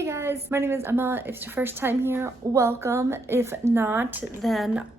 Hey guys, my name is Emma. If it's your first time here, welcome. If not, then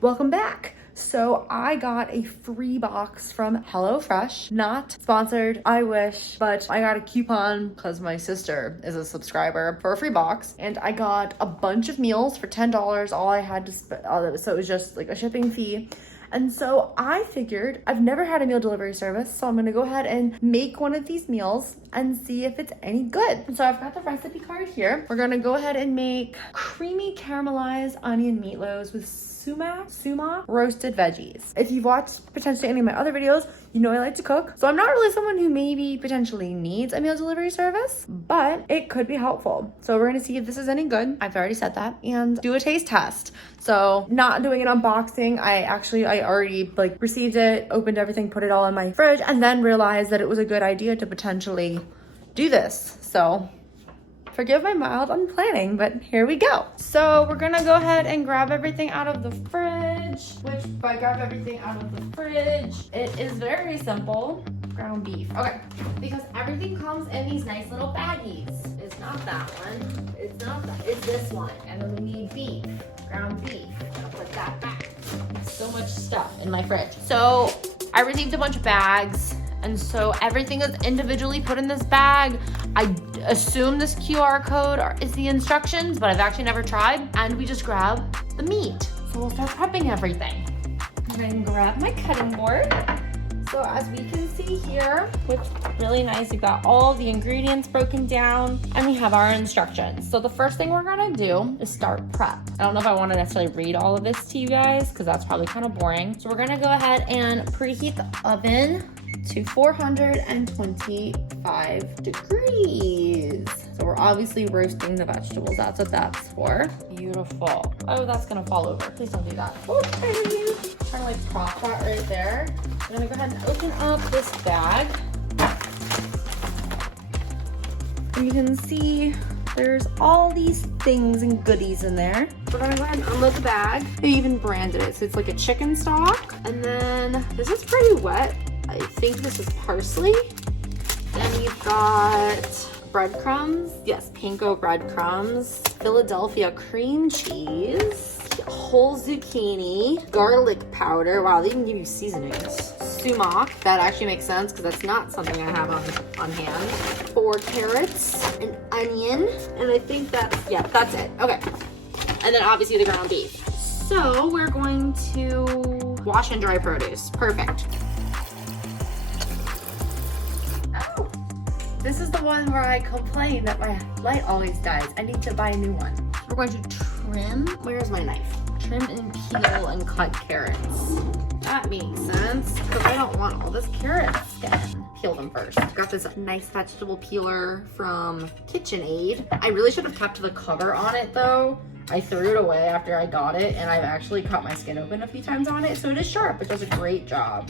welcome back. So I got a free box from Hellofresh. Not sponsored, I wish, but I got a coupon because my sister is a subscriber for a free box. And I got a bunch of meals for $10. All I had to spend, so it was just like a shipping fee. And so I figured I've never had a meal delivery service, so I'm gonna go ahead and make one of these meals and see if it's any good. So I've got the recipe card here. We're gonna go ahead and make creamy caramelized onion meatloaves with sumac roasted veggies. If you've watched potentially any of my other videos, you know I like to cook. So I'm not really someone who maybe potentially needs a meal delivery service, but it could be helpful. So we're gonna see if this is any good. I've already said that, and do a taste test. So not doing an unboxing. I already like received it, opened everything, put it all in my fridge, and then realized that it was a good idea to potentially do this. So forgive my mild unplanning, but here we go. So we're gonna go ahead and grab everything out of the fridge, which if I grab everything out of the fridge, it is very simple. Ground beef. Okay, because everything comes in these nice little baggies. It's not that one. It's not that. It's this one. And then we need beef. Ground beef. I'll put that back. So much stuff in my fridge. So I received a bunch of bags, and so everything is individually put in this bag. I assume this QR code is the instructions, but I've actually never tried. And we just grab the meat. So we'll start prepping everything. I'm gonna grab my cutting board. So as we can see here, which is really nice, we've got all the ingredients broken down and we have our instructions. So the first thing we're gonna do is start prep. I don't know if I want to necessarily read all of this to you guys because that's probably kind of boring. So we're gonna go ahead and preheat the oven to 425 degrees. So we're obviously roasting the vegetables. That's what that's for. Beautiful. Oh, that's gonna fall over. Please don't do that. Oh, trying to like prop that right there. I'm gonna go ahead and open up this bag. And you can see there's all these things and goodies in there. We're gonna go ahead and unload the bag. They even branded it. So it's like a chicken stock. And then this is pretty wet. I think this is parsley. Then you've got breadcrumbs. Yes, panko breadcrumbs. Philadelphia cream cheese. Whole zucchini. Garlic powder. Wow, they even give you seasonings. Sumac. That actually makes sense because that's not something I have on hand. 4 carrots. An onion. And I think that's it. Okay. And then obviously the ground beef. So we're going to wash and dry produce. Perfect. This is the one where I complain that my light always dies. I need to buy a new one. We're going to trim. Where's my knife? Trim and peel and cut carrots. That makes sense because I don't want all this carrot skin. Peel them first. Got this nice vegetable peeler from KitchenAid. I really should have kept the cover on it though. I threw it away after I got it, and I've actually cut my skin open a few times on it, so it is sharp. It does a great job.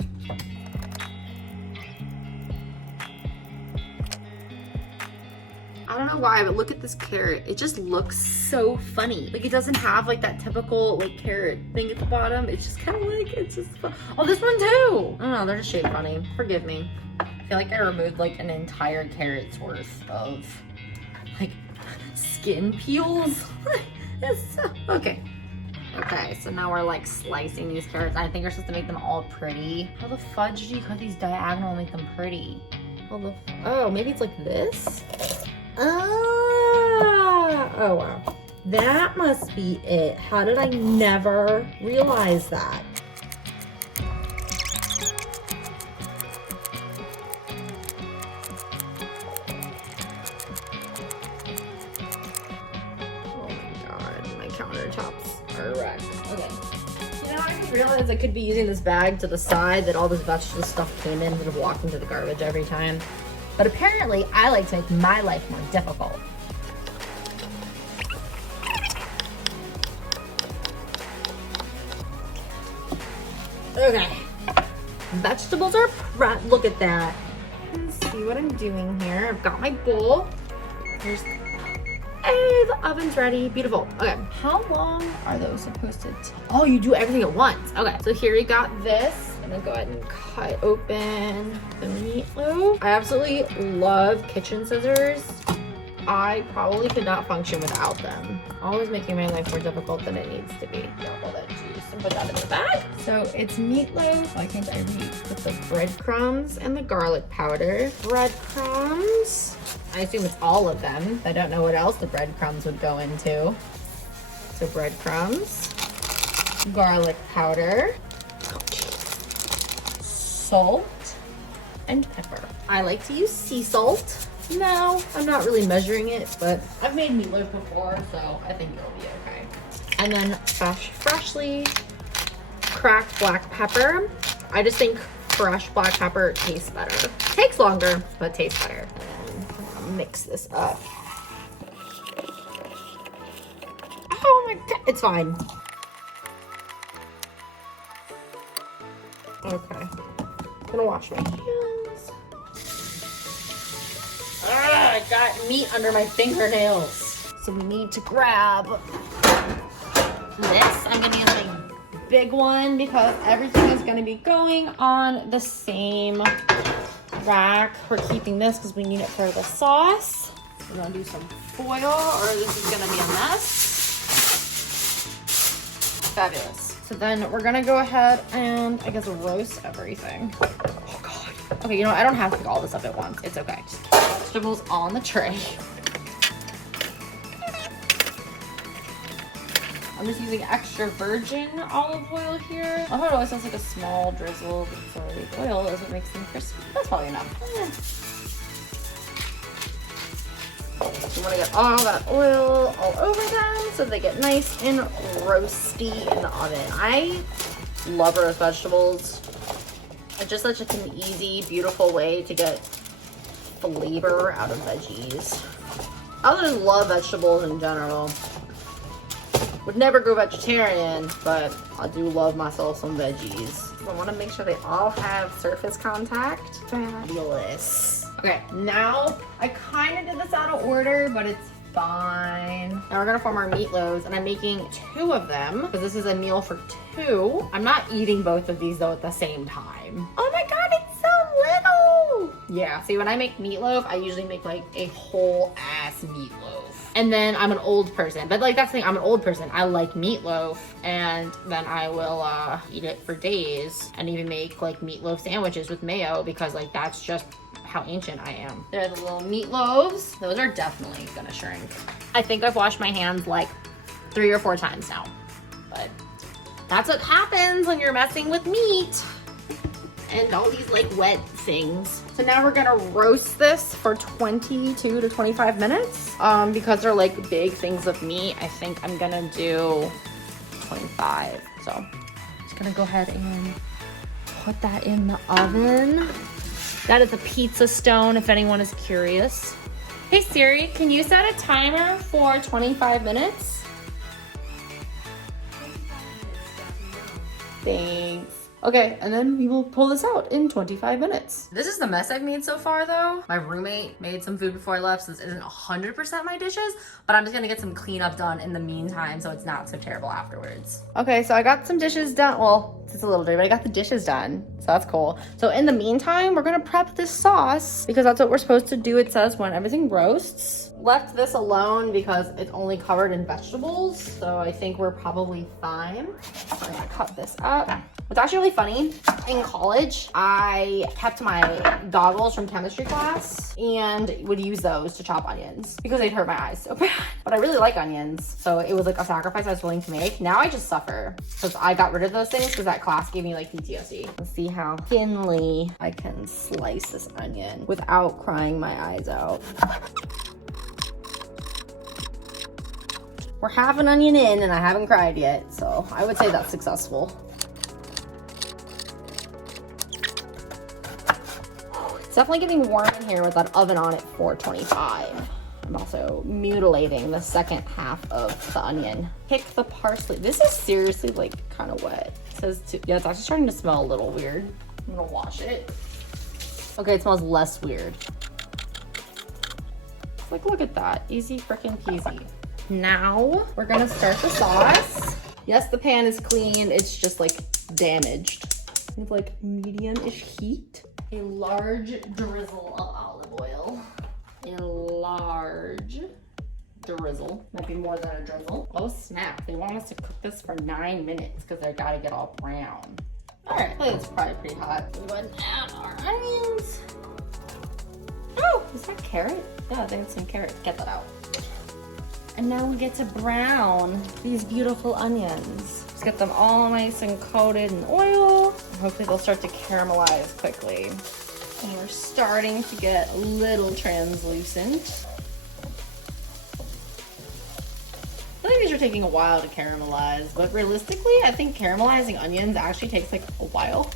I don't know why, but look at this carrot. It just looks so funny. Like it doesn't have like that typical like carrot thing at the bottom. It's just kind of like, it's just fun. Oh, this one too. I don't know, they're just shaped funny. Forgive me. I feel like I removed like an entire carrot's worth of like skin peels. Okay. Okay, so now we're like slicing these carrots. I think you're supposed to make them all pretty. How the fudge do you cut these diagonal and make them pretty? Oh, maybe it's like this? Oh wow. That must be it. How did I never realize that? Oh my god, my countertops are wrecked. Okay. You know, I didn't realize I could be using this bag to the side that all this vegetable stuff came in instead of walking to the garbage every time. But apparently, I like to make my life more difficult. Okay. Vegetables are prepped. Look at that. Let's see what I'm doing here. I've got my bowl. There's... Hey, the oven's ready. Beautiful. Okay. How long are those supposed to take? Oh, you do everything at once. Okay. So here you got this. I'm gonna go ahead and cut open the meatloaf. I absolutely love kitchen scissors. I probably could not function without them. Always making my life more difficult than it needs to be. Drop all that juice and put that in the bag. So it's meatloaf. Why can't I read? With the breadcrumbs and the garlic powder. Breadcrumbs. I assume it's all of them. I don't know what else the breadcrumbs would go into. So breadcrumbs, garlic powder, salt, and pepper. I like to use sea salt. No, I'm not really measuring it, but I've made meatloaf before, so I think it'll be okay. And then freshly cracked black pepper. I just think fresh black pepper tastes better. Takes longer, but tastes better. And I'll mix this up. Oh my god, it's fine. Okay, I'm gonna wash my hands. I got meat under my fingernails. So we need to grab this. I'm gonna use my big one because everything is gonna be going on the same rack. We're keeping this because we need it for the sauce. We're gonna do some foil or this is gonna be a mess. Fabulous. So then we're gonna go ahead and I guess roast everything. Oh god. Okay, you know what? I don't have to pick all this up at once. It's okay. Just put vegetables on the tray. I'm just using extra virgin olive oil here. I thought it always sounds like a small drizzle, but sorry, oil doesn't make them crispy. That's probably enough. You want to get all that oil all over them so they get nice and roasty in the oven. I love roast vegetables. It's just such an easy, beautiful way to get flavor out of veggies. I just love vegetables in general. Would never go vegetarian, but I do love myself some veggies. I want to make sure they all have surface contact. Fabulous. Okay, now I kind of did this out of order, but it's fine. Now we're gonna form our meatloaves, and I'm making 2 of them because this is a meal for 2. I'm not eating both of these though at the same time. Oh my god, it's so little! Yeah, see, when I make meatloaf, I usually make like a whole ass meatloaf. And then I'm an old person, but like that's the thing, I'm an old person. I like meatloaf, and then I will eat it for days and even make like meatloaf sandwiches with mayo because like that's just how ancient I am. They're the little meatloaves. Those are definitely gonna shrink. I think I've washed my hands like 3 or 4 times now, but that's what happens when you're messing with meat and all these like wet things. So now we're gonna roast this for 22 to 25 minutes. Because they're like big things of meat, I think I'm gonna do 25. So I'm just gonna go ahead and put that in the oven. That is a pizza stone, if anyone is curious. Hey Siri, can you set a timer for 25 minutes? 25 minutes, thanks. Okay, and then we will pull this out in 25 minutes. This is the mess I've made so far though. My roommate made some food before I left, so this isn't 100% my dishes, but I'm just gonna get some cleanup done in the meantime so it's not so terrible afterwards. Okay, so I got some dishes done. Well, it's a little dirty, but I got the dishes done, so that's cool. So in the meantime, we're gonna prep this sauce because that's what we're supposed to do. It says when everything roasts. Left this alone because it's only covered in vegetables, so I think we're probably fine. I'm gonna cut this up. It's actually really funny. In college, I kept my goggles from chemistry class and would use those to chop onions because they'd hurt my eyes so bad. But I really like onions, so it was like a sacrifice I was willing to make. Now I just suffer because I got rid of those things because that class gave me like PTSD. Let's see how thinly I can slice this onion without crying my eyes out. We're half an onion in and I haven't cried yet, so I would say that's successful. It's definitely getting warm in here with that oven on at 425. I'm also mutilating the second half of the onion. Pick the parsley. This is seriously like kind of wet. It says yeah, it's actually starting to smell a little weird. I'm gonna wash it. Okay, it smells less weird. Like, look at that, easy freaking peasy. Now we're gonna start the sauce. Yes, the pan is clean. It's just like damaged. With like medium-ish heat. A large drizzle of olive oil. A large drizzle. Might be more than a drizzle. Oh snap, they want us to cook this for 9 minutes because they gotta get all brown. All right, it's probably pretty hot. We'll go ahead and add our onions. Oh, is that carrot? Yeah, I think it's some carrot. Get that out. And now we get to brown these beautiful onions. Just get them all nice and coated in oil. And hopefully they'll start to caramelize quickly. And we're starting to get a little translucent. I think these are taking a while to caramelize, but realistically, I think caramelizing onions actually takes like a while.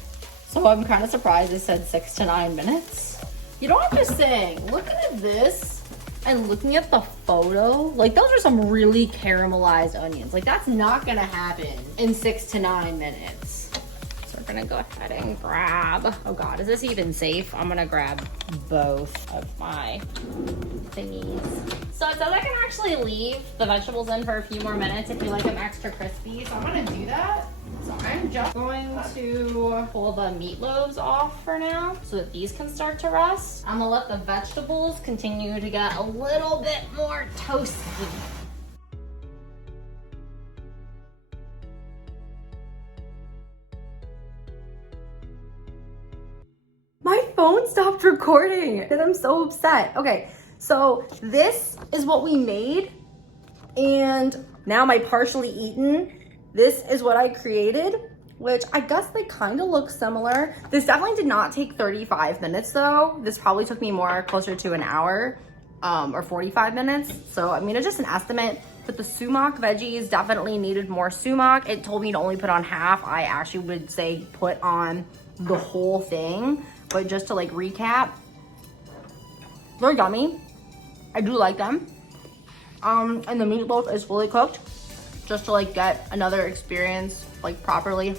So I'm kind of surprised it said 6 to 9 minutes. You know what I'm just saying? Looking at this and looking at the photo, like those are some really caramelized onions. Like that's not gonna happen in 6 to 9 minutes. So we're gonna go ahead and grab, oh God, is this even safe? I'm gonna grab both of my thingies. So it says I can actually leave the vegetables in for a few more minutes if you like them extra crispy. So I'm gonna do that. So I'm just going to pull the meatloaves off for now so that these can start to rest. I'm gonna let the vegetables continue to get a little bit more toasty. My phone stopped recording and I'm so upset. Okay, so this is what we made, and now my partially eaten, this is what I created, which I guess they kind of look similar. This definitely did not take 35 minutes though. This probably took me more closer to an hour or 45 minutes. So I mean, it's just an estimate. But the sumac veggies definitely needed more sumac. It told me to only put on half. I actually would say put on the whole thing. But just to like recap, they're yummy. I do like them. And the meatloaf is fully cooked just to like get another experience like properly.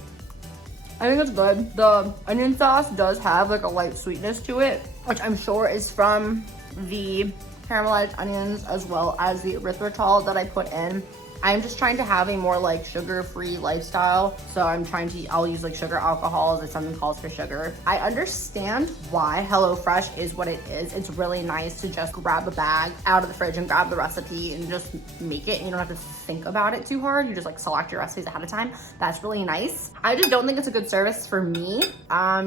I think it's good. The onion sauce does have like a light sweetness to it, which I'm sure is from the caramelized onions as well as the erythritol that I put in. I'm just trying to have a more like sugar-free lifestyle. So I'll use like sugar alcohols if something calls for sugar. I understand why HelloFresh is what it is. It's really nice to just grab a bag out of the fridge and grab the recipe and just make it. You don't have to think about it too hard. You just like select your recipes ahead of time. That's really nice. I just don't think it's a good service for me,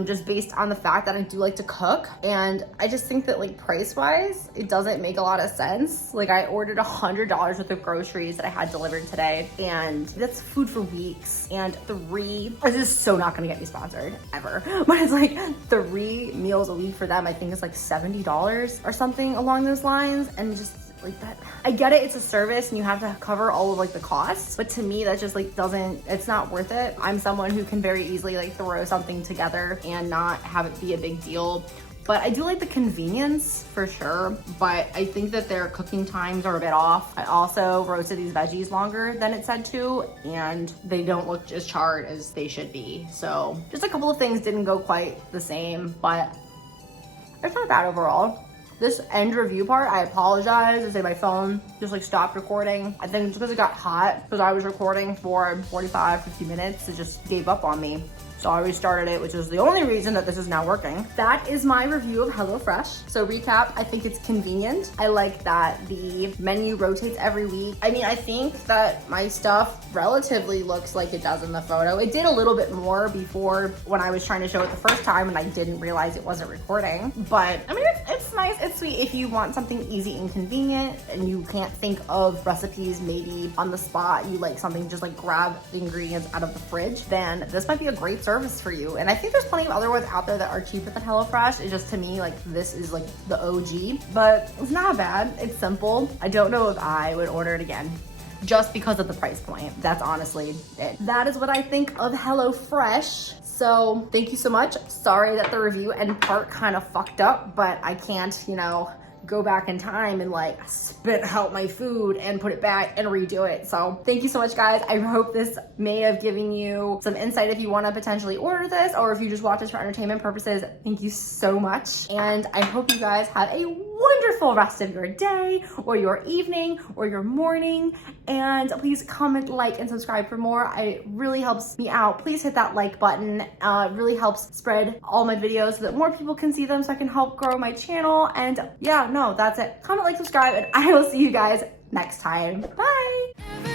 just based on the fact that I do like to cook. And I just think that like price-wise, it doesn't make a lot of sense. Like I ordered $100 worth of groceries that I had delivered today, and that's food for weeks. And this is so not gonna get me sponsored ever, but it's like 3 meals a week for them. I think it's like $70 or something along those lines. And just like that, I get it, it's a service and you have to cover all of like the costs, but to me that just like it's not worth it. I'm someone who can very easily like throw something together and not have it be a big deal. But I do like the convenience for sure, but I think that their cooking times are a bit off. I also roasted these veggies longer than it said to, and they don't look as charred as they should be. So just a couple of things didn't go quite the same, but it's not bad overall. This end review part, I apologize. I say my phone just like stopped recording. I think it's because it got hot, because I was recording for 45, 50 minutes. It just gave up on me. So I restarted it, which is the only reason that this is now working. That is my review of HelloFresh. So recap, I think it's convenient. I like that the menu rotates every week. I mean, I think that my stuff relatively looks like it does in the photo. It did a little bit more before when I was trying to show it the first time and I didn't realize it wasn't recording. But I mean, it's nice, it's sweet. If you want something easy and convenient and you can't think of recipes maybe on the spot, you like something just like grab the ingredients out of the fridge, then this might be a great service for you. And I think there's plenty of other ones out there that are cheaper than HelloFresh. It's just, to me, like this is like the OG, but it's not bad. It's simple. I don't know if I would order it again just because of the price point. That's honestly it. That is what I think of HelloFresh. So thank you so much. Sorry that the review and part kind of fucked up, but I can't, go back in time and like spit out my food and put it back and redo it. So thank you so much, guys. I hope this may have given you some insight if you want to potentially order this, or if you just watch this for entertainment purposes. Thank you so much. And I hope you guys have a wonderful rest of your day or your evening or your morning. And please comment, like, and subscribe for more. It really helps me out. Please hit that like button. It really helps spread all my videos so that more people can see them, so I can help grow my channel. And yeah, no, that's it. Comment, like, subscribe, and I will see you guys next time. Bye.